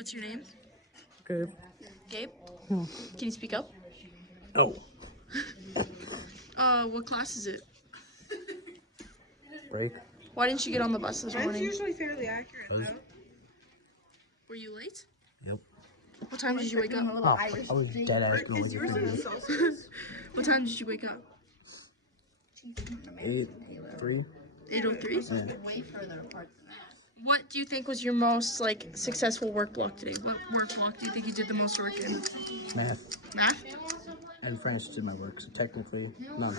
What's your name? Good. Gabe? Can you speak up? Oh. What class is it? Break. Why didn't you get on the bus this Mine's morning? usually fairly accurate, though. Were you late? Yep. What time did you wake up? Oh, I was dead ass going Is to yours in figure Celsius? What time did you wake up? 8:03. 8:03? Yeah. Way further apart than that. What do you think was your most like successful work block today? What work block do you think you did the most work in? Math Math? and French did my work, so technically, no.